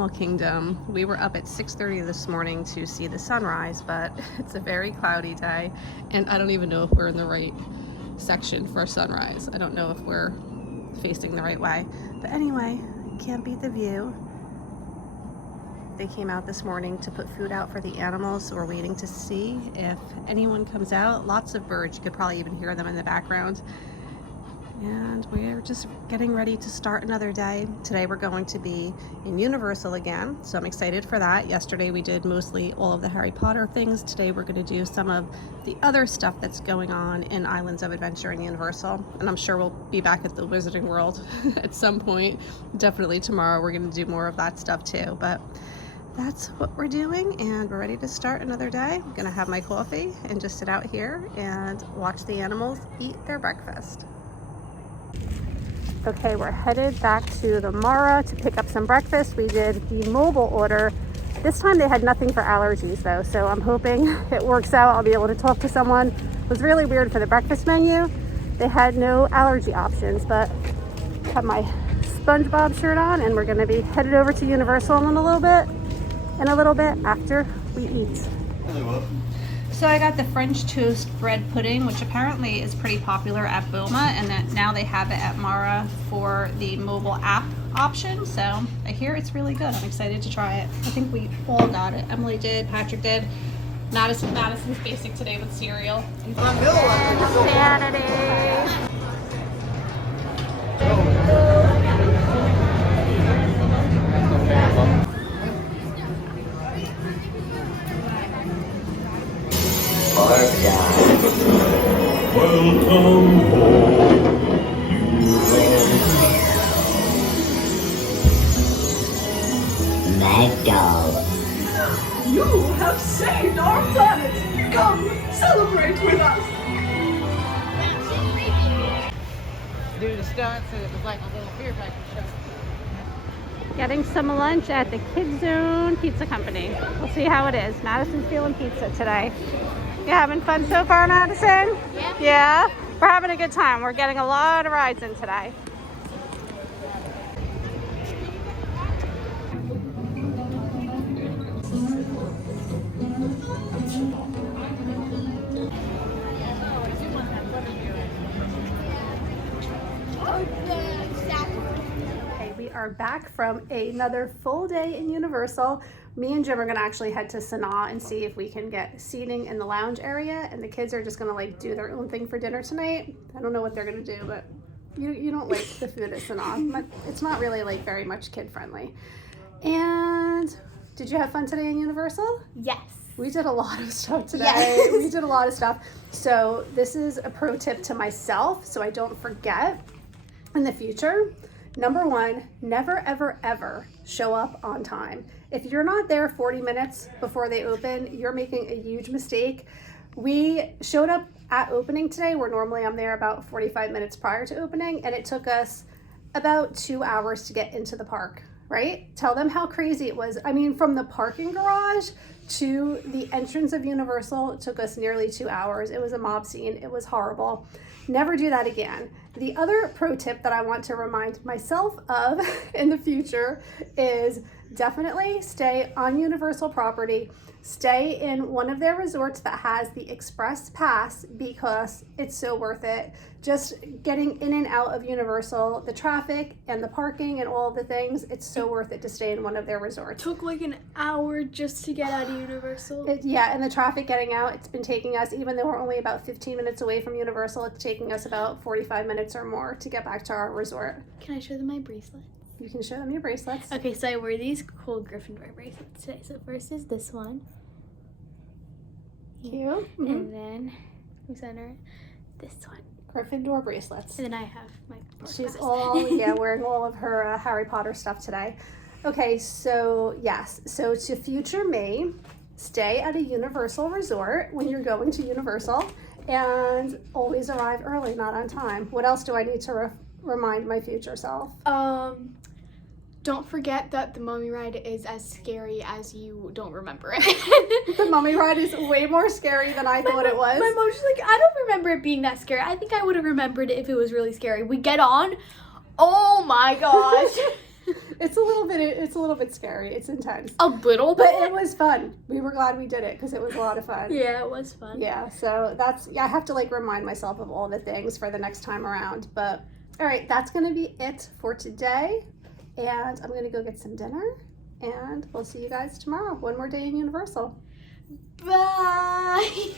Animal Kingdom. We were up at 6:30 this morning to see the sunrise, but it's a very cloudy day, and I don't even know if we're in the right section for sunrise. I don't know if we're facing the right way. But anyway, can't beat the view. They came out this morning to put food out for the animals, so we're waiting to see if anyone comes out. Lots of birds. You could probably even hear them in the background. And we're just getting ready to start another day. Today we're going to be in Universal again, so I'm excited for that. Yesterday we did mostly all of the Harry Potter things. Today we're going to do some of the other stuff that's going on in Islands of Adventure in Universal. And I'm sure we'll be back at the Wizarding World at some point. Definitely tomorrow we're going to do more of that stuff too. But that's what we're doing, and we're ready to start another day. I'm going to have my coffee and just sit out here and watch the animals eat their breakfast. Okay, we're headed back to the Mara to pick up some breakfast. We did the mobile order. This time they had nothing for allergies though, so I'm hoping it works out. I'll be able to talk to someone. It was really weird for the breakfast menu. They had no allergy options, but I have my SpongeBob shirt on, and we're gonna be headed over to Universal in a little bit after we eat. So I got the French toast bread pudding, which apparently is pretty popular at Boma, and that now they have it at Mara for the mobile app option. So I hear it's really good. I'm excited to try it. I think we all got it. Emily did, Patrick did. Madison's basic today with cereal. Insanity. Welcome home. Let go. You have saved our planet. Come, celebrate with us. Do the stunts, and it was like a little fear factor show. Getting some lunch at the Kids Zone Pizza Company. We'll see how it is. Madison's feeling pizza today. You having fun so far, Madison? Yeah. We're having a good time. We're getting a lot of rides in today. Okay, we are back from another full day in Universal. Me and Jim are gonna actually head to Sanaa and see if we can get seating in the lounge area, and the kids are just gonna like do their own thing for dinner tonight. I don't know what they're gonna do, but you don't like the food at Sanaa. It's not really like very much kid friendly. And did you have fun today in Universal? Yes. We did a lot of stuff today. Yes. We did a lot of stuff. So this is a pro tip to myself so I don't forget in the future. Number one, never, ever, ever show up on time. If you're not there 40 minutes before they open, you're making a huge mistake. We showed up at opening today, where normally I'm there about 45 minutes prior to opening, and it took us about 2 hours to get into the park, right? Tell them how crazy it was. I mean, from the parking garage to the entrance of Universal, it took us nearly 2 hours. It was a mob scene. It was horrible. Never do that again. The other pro tip that I want to remind myself of in the future is definitely stay on Universal property. Stay in one of their resorts that has the express pass, because it's so worth it. Just getting in and out of Universal, the traffic and the parking and all of the things, it's so worth it to stay in one of their resorts. Took like an hour just to get out of Universal. Yeah, and the traffic getting out, it's been taking us, even though we're only about 15 minutes away from Universal, it's taking us about 45 minutes or more to get back to our resort. Can I show them my bracelet? You can show them your bracelets. Okay, so I wear these cool Gryffindor bracelets today. So first is this one. Cute. Mm-hmm. And then we center this one. Gryffindor bracelets. And then I have my She's podcast. wearing all of her Harry Potter stuff today. Okay, so yes, so to future me, stay at a Universal resort when you're going to Universal, and always arrive early, not on time. What else do I need to remind my future self? Don't forget that the mummy ride is as scary as you don't remember it. The mummy ride is way more scary than I thought it was. My mom's just like, I don't remember it being that scary. I think I would have remembered it if it was really scary. We get on. Oh my gosh. It's a little bit scary. It's intense. A little But bit. it was fun. We were glad we did it because it was a lot of fun. Yeah, it was fun. Yeah, so I have to like remind myself of all the things for the next time around. But all right, that's going to be it for today. And I'm going to go get some dinner. And we'll see you guys tomorrow. One more day in Universal. Bye.